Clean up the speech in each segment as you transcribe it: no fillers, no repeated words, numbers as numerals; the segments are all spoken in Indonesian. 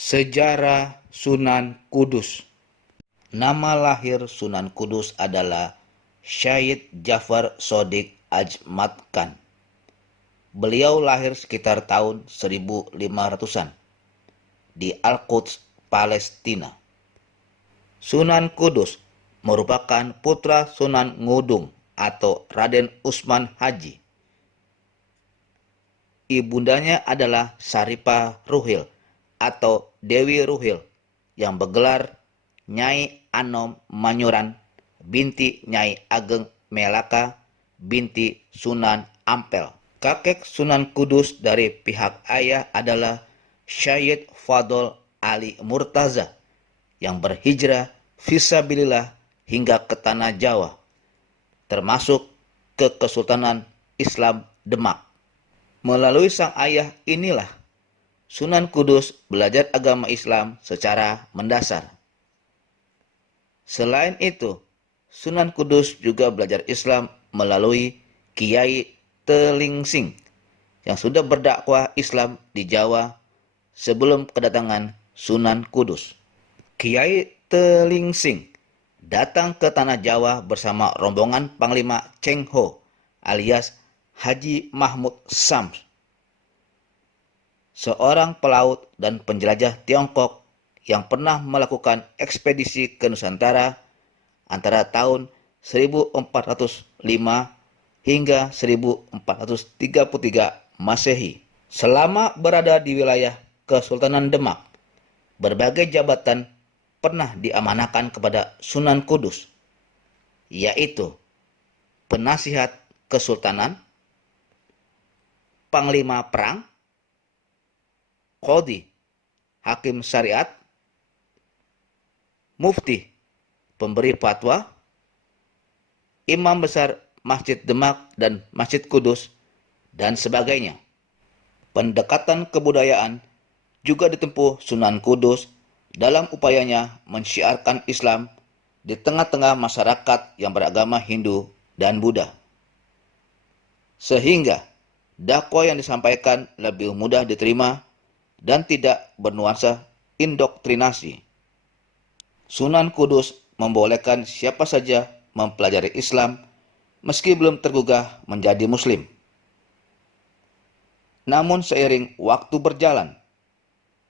Sejarah Sunan Kudus. Nama lahir Sunan Kudus adalah Syed Jafar Shodiq Ajmat Khan. Beliau lahir sekitar tahun 1500-an di Al-Quds, Palestina. Sunan Kudus merupakan putra Sunan Ngudung atau Raden Usman Haji. Ibundanya adalah Saripah Ruhil atau Dewi Ruhil yang bergelar Nyai Anom Manyuran binti Nyai Ageng Melaka binti Sunan Ampel. Kakek Sunan Kudus dari pihak ayah adalah Syed Fadl Ali Murtaza yang berhijrah fisabilillah hingga ke tanah Jawa, termasuk ke Kesultanan Islam Demak. Melalui sang ayah inilah Sunan Kudus belajar agama Islam secara mendasar. Selain itu, Sunan Kudus juga belajar Islam melalui Kiai Telingsing yang sudah berdakwah Islam di Jawa sebelum kedatangan Sunan Kudus. Kiai Telingsing datang ke tanah Jawa bersama rombongan Panglima Cheng Ho alias Haji Mahmud Shams, seorang pelaut dan penjelajah Tiongkok yang pernah melakukan ekspedisi ke Nusantara antara tahun 1405 hingga 1433 Masehi. Selama berada di wilayah Kesultanan Demak, berbagai jabatan pernah diamanahkan kepada Sunan Kudus, yaitu penasihat Kesultanan, Panglima Perang, Qadhi, Hakim Syariat, Mufti, Pemberi Fatwa, Imam Besar Masjid Demak dan Masjid Kudus, dan sebagainya. Pendekatan kebudayaan juga ditempuh Sunan Kudus dalam upayanya mensyiarkan Islam di tengah-tengah masyarakat yang beragama Hindu dan Buddha, sehingga dakwah yang disampaikan lebih mudah diterima dan tidak bernuansa indoktrinasi. Sunan Kudus membolehkan siapa saja mempelajari Islam meski belum tergugah menjadi Muslim. Namun seiring waktu berjalan,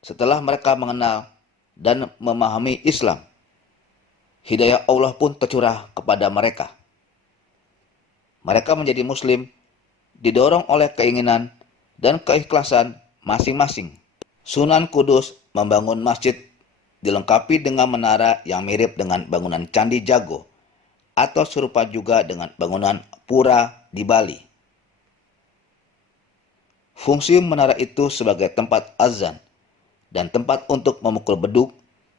setelah mereka mengenal dan memahami Islam, hidayah Allah pun tercurah kepada mereka. Mereka menjadi Muslim didorong oleh keinginan dan keikhlasan masing-masing. Sunan Kudus membangun masjid dilengkapi dengan menara yang mirip dengan bangunan Candi Jago atau serupa juga dengan bangunan pura di Bali. Fungsi menara itu sebagai tempat azan dan tempat untuk memukul beduk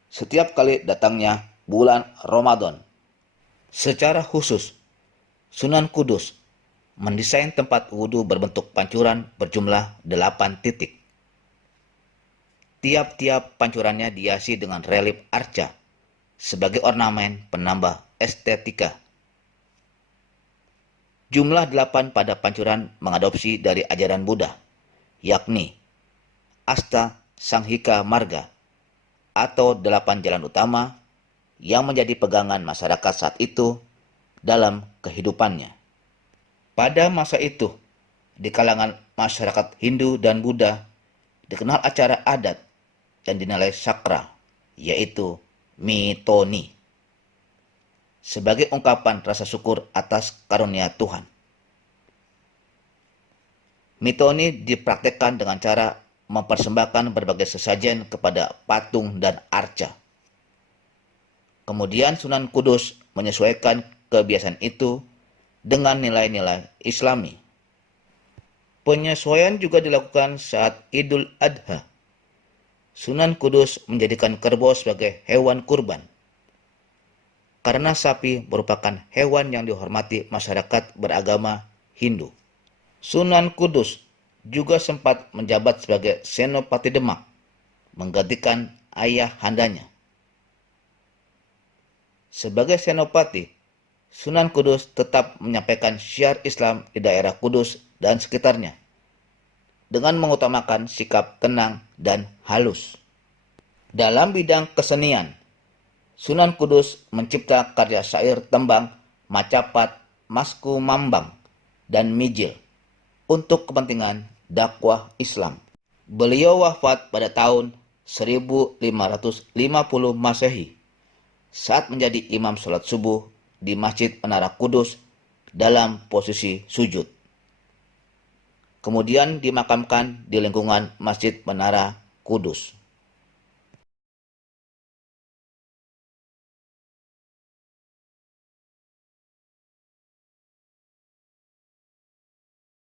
setiap kali datangnya bulan Ramadan. Secara khusus, Sunan Kudus mendesain tempat wudhu berbentuk pancuran berjumlah 8 titik. Tiap-tiap pancurannya dihiasi dengan relief arca sebagai ornamen penambah estetika. Jumlah 8 pada pancuran mengadopsi dari ajaran Buddha, yakni Asta Sanghika Marga atau 8 jalan utama yang menjadi pegangan masyarakat saat itu dalam kehidupannya. Pada masa itu, di kalangan masyarakat Hindu dan Buddha dikenal acara adat yang dinilai sakral, yaitu mitoni, sebagai ungkapan rasa syukur atas karunia Tuhan. Mitoni dipraktekkan dengan cara mempersembahkan berbagai sesajen kepada patung dan arca. Kemudian Sunan Kudus menyesuaikan kebiasaan itu dengan nilai-nilai Islami. Penyesuaian juga dilakukan saat Idul Adha. Sunan Kudus menjadikan kerbau sebagai hewan kurban, karena sapi merupakan hewan yang dihormati masyarakat beragama Hindu. Sunan Kudus juga sempat menjabat sebagai Senopati Demak, menggantikan ayah handanya. Sebagai Senopati, Sunan Kudus tetap menyampaikan syiar Islam di daerah Kudus dan sekitarnya, dengan mengutamakan sikap tenang dan halus. Dalam bidang kesenian, Sunan Kudus mencipta karya syair tembang Macapat, Masku Mambang, dan Mijil untuk kepentingan dakwah Islam. Beliau wafat pada tahun 1550 Masehi saat menjadi imam sholat subuh di Masjid Menara Kudus dalam posisi sujud. Kemudian dimakamkan di lingkungan Masjid Menara Kudus.